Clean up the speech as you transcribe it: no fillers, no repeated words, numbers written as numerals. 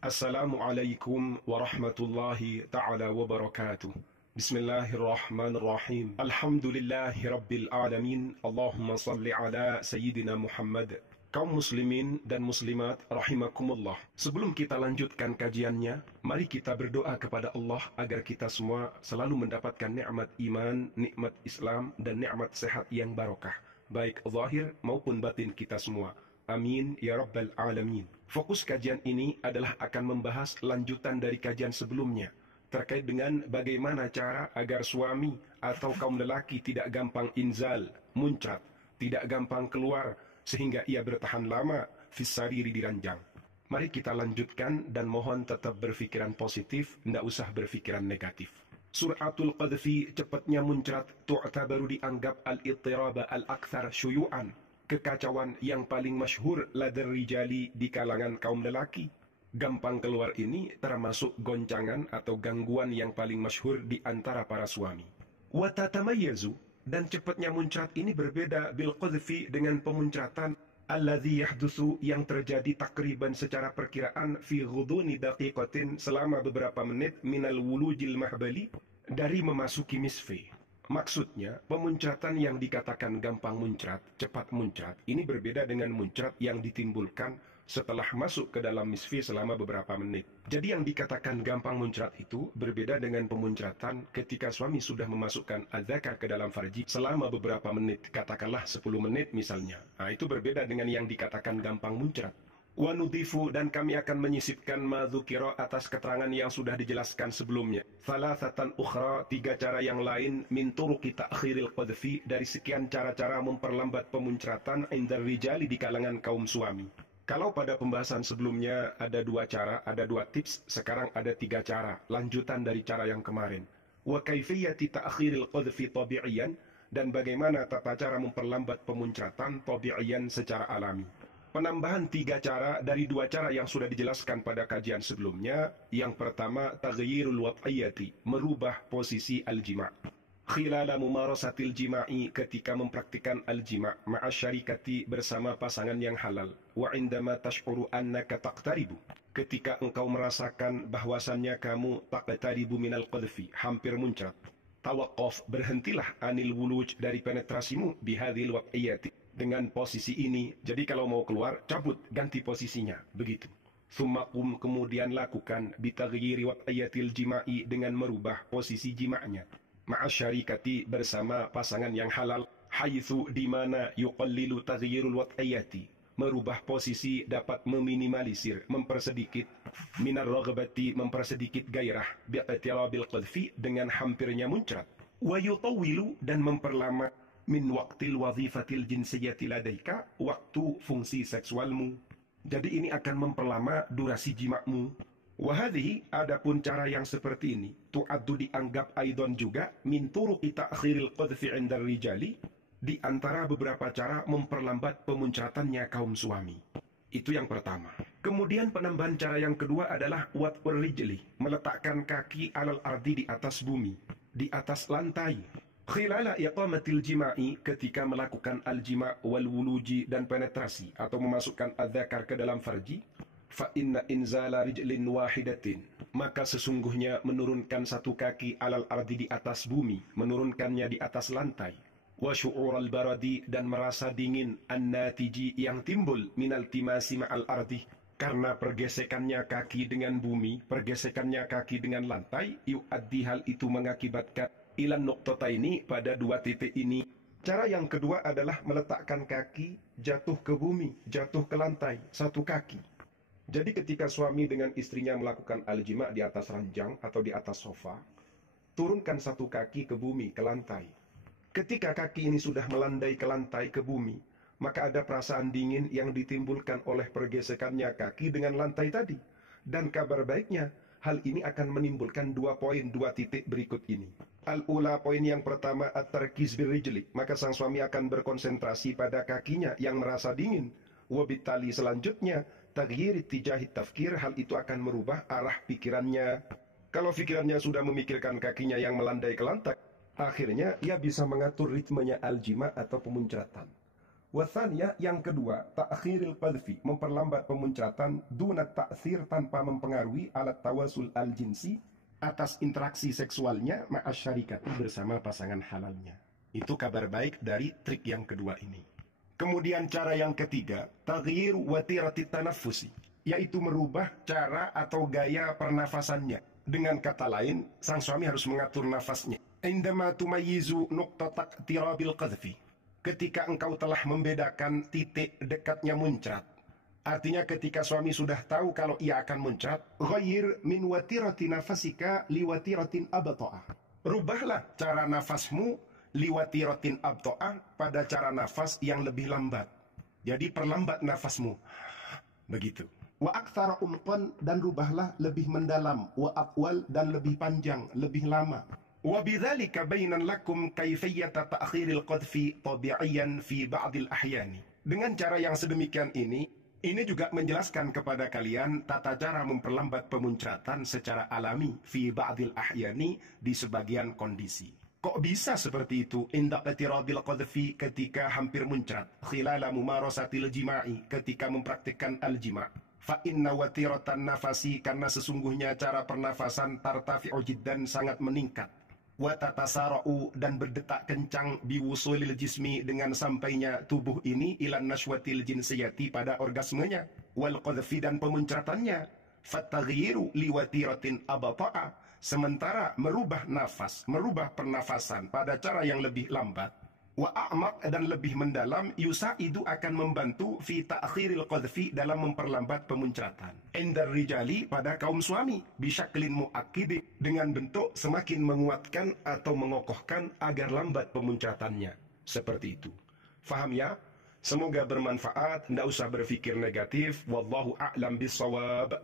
Assalamualaikum warahmatullahi ta'ala wabarakatuh. Bismillahirrahmanirrahim. Alhamdulillahi rabbil alamin. Allahumma salli ala Sayyidina Muhammad. Kaum muslimin dan muslimat rahimakumullah. Sebelum kita lanjutkan kajiannya, mari kita berdoa kepada Allah agar kita semua selalu mendapatkan nikmat iman, nikmat Islam, dan nikmat sehat yang barokah, baik zahir maupun batin kita semua. Amin ya rabbal alamin. Fokus kajian ini adalah akan membahas lanjutan dari kajian sebelumnya terkait dengan bagaimana cara agar suami atau kaum lelaki tidak gampang inzal, muncrat, tidak gampang keluar sehingga ia bertahan lama fisariri di ranjang. Mari kita lanjutkan dan mohon tetap berpikiran positif, tidak usah berpikiran negatif. Suratul qadfi, cepatnya muncrat, tu'tabaru dianggap al-ittiraba al-akthar syuyu'an, kekacauan yang paling masyhur ladar rijali di kalangan kaum lelaki. Gampang keluar ini termasuk goncangan atau gangguan yang paling masyhur di antara para suami. Wa tatamayyazu, dan cepatnya muncrat ini berbeda bil qadfi dengan pemuncratan alladzi yahdutsu, yang terjadi takriban secara perkiraan fi ghuduni daqiqatin, selama beberapa menit, minal wulujil mahbali, dari memasuki misfi. Maksudnya, pemuncratan yang dikatakan gampang muncrat, cepat muncrat, ini berbeda dengan muncrat yang ditimbulkan setelah masuk ke dalam misfi selama beberapa menit. Jadi yang dikatakan gampang muncrat itu berbeda dengan pemuncratan ketika suami sudah memasukkan adzakar ke dalam farji selama beberapa menit, katakanlah 10 menit misalnya. Nah, itu berbeda dengan yang dikatakan gampang muncrat. Wa nudhifu, dan kami akan menyisipkan madzukira, atas keterangan yang sudah dijelaskan sebelumnya, thalathatan ukhra, 3 cara yang lain, min turuqi ta'khiril qadfi, dari sekian cara-cara memperlambat pemuncratan indar rijali, di kalangan kaum suami. Kalau pada pembahasan sebelumnya ada 2 cara, ada 2 tips, sekarang ada 3 cara, lanjutan dari cara yang kemarin. Wa kaifiyati ta'khiril qadfi tabi'iyan, dan bagaimana tata cara memperlambat pemuncratan tabi'iyan secara alami. Penambahan 3 cara dari 2 cara yang sudah dijelaskan pada kajian sebelumnya. Yang pertama, taghyirul wad'iyati, merubah posisi al-jima' khilala mumarasatil jima'i, ketika mempraktikkan al-jima' ma'asyarikati, bersama pasangan yang halal. Wa indama tash'uru annaka taqtaribu, ketika engkau merasakan bahwasannya kamu taqtaribu minal qadfi, hampir muncrat. Tawaqqaf, berhentilah, anil wuluj, dari penetrasimu, bihadhil wad'iyati, dengan posisi ini. Jadi kalau mau keluar, cabut, ganti posisinya, begitu. Tsummakum, kemudian lakukan, bitaghyiri wad'iyatil jima'i, dengan merubah posisi jima'nya, ma'asyarikati, bersama pasangan yang halal, haitsu, dimana, yuqallilu taghyirul wad'iyati, merubah posisi dapat meminimalisir, mempersedikit, minar raghbati, mempersedikit gairah, bi'tirabil qadfi, dengan hampirnya muncrat. Wa yutawwilu, dan memperlama, min waqtil wazifatil jinsiyati ladaika, waktu fungsi seksualmu. Jadi ini akan memperlama durasi jimakmu. Wahadhi, adapun cara yang seperti ini, tu'addu, dianggap aidon juga, min turuqi ta'khiril qadfi indar rijali, di antara beberapa cara memperlambat pemuncratannya kaum suami. Itu yang pertama. Kemudian penambahan cara yang kedua adalah wat'ur rijli, meletakkan kaki alal ardi, di atas bumi, di atas lantai, khilala iqamatil jima'i, ketika melakukan al-jima' wal wuluji, dan penetrasi atau memasukkan adzakar ke dalam farji. Fa inna inzala rijlin wahidatin, maka sesungguhnya menurunkan 1 kaki alal ardi, di atas bumi, menurunkannya di atas lantai. Wa syu'ural baradi, dan merasa dingin, an-natiji, yang timbul, minal timasi ma'al ardi, karena pergesekannya kaki dengan bumi, pergesekannya kaki dengan lantai, yu'addi, hal itu mengakibatkan ilan nuqtata ini, pada 2 titik ini. Cara yang kedua adalah meletakkan kaki jatuh ke bumi, jatuh ke lantai, 1 kaki. Jadi ketika suami dengan istrinya melakukan al-jima' di atas ranjang atau di atas sofa, turunkan 1 kaki ke bumi, ke lantai. Ketika kaki ini sudah melandai ke lantai, ke bumi, maka ada perasaan dingin yang ditimbulkan oleh pergesekannya kaki dengan lantai tadi. Dan kabar baiknya, hal ini akan menimbulkan 2 poin, 2 titik berikut ini. Al-ula, poin yang pertama, at-tarkiz birrijli, maka sang suami akan berkonsentrasi pada kakinya yang merasa dingin. Wabitali, selanjutnya, taghyir tijahit tafkir, hal itu akan merubah arah pikirannya. Kalau pikirannya sudah memikirkan kakinya yang melandai ke lantai, akhirnya ia bisa mengatur ritmenya al-jima' atau pemuncratan. Wathaniya, yang kedua, ta'khiril qadhfi, memperlambat pemuncratan, dunat ta'thir, tanpa mempengaruhi alat tawasul al-jinsi, atas interaksi seksualnya ma'asyarikati, bersama pasangan halalnya. Itu kabar baik dari trik yang kedua ini. Kemudian cara yang ketiga, taghyir watirati tanaffusi, yaitu merubah cara atau gaya pernafasannya. Dengan kata lain, sang suami harus mengatur nafasnya. Indama tumayyizu nuqtata tirabil qadhfi, ketika engkau telah membedakan titik dekatnya muncrat. Artinya ketika suami sudah tahu kalau ia akan muncrat, ghayyir min watirati nafasika liwatiratin abta'ah. Rubahlah cara nafasmu liwatiratin abta'ah, pada cara nafas yang lebih lambat. Jadi perlambat nafasmu. Begitu. Wa aktsara umqan, dan rubahlah lebih mendalam, wa atwal, dan lebih panjang, lebih lama. Wa bidzalika bainan lakum kayfiyata ta'khiril qadhfi tabi'iyan fi ba'dil ahyani. Dengan cara yang sedemikian ini juga menjelaskan kepada kalian tata cara memperlambat pemuncratan secara alami fi ba'dil ahyani, di sebagian kondisi. Kok bisa seperti itu? Inda qatirabil qadhfi, ketika hampir muncrat, khilala mumarasatil jima'i, ketika mempraktikkan al-jima'. Fa inna watiratan nafasi, karena sesungguhnya cara pernafasan, tartafi'u jiddan, sangat meningkat. Wa tatasara'u, dan berdetak kencang, biwusulil jismi, dengan sampainya tubuh ini, ilan nashwatil jinsiyati, pada orgasmenya. Wal qadhfi, dan pemuncratannya. Fattaghyiru liwatiratin abata'a, sementara merubah nafas, merubah pernafasan pada cara yang lebih lambat, wa a'maq, dan lebih mendalam, yusaidu, akan membantu fi ta'khiril qadhfi, dalam memperlambat pemuncratan. Indar rijali, pada kaum suami, bisyaklin mu'akkid, dengan bentuk semakin menguatkan atau mengokohkan agar lambat pemuncratannya. Seperti itu. Faham ya? Semoga bermanfaat, tidak usah berpikir negatif. Wallahu a'lam bissawab.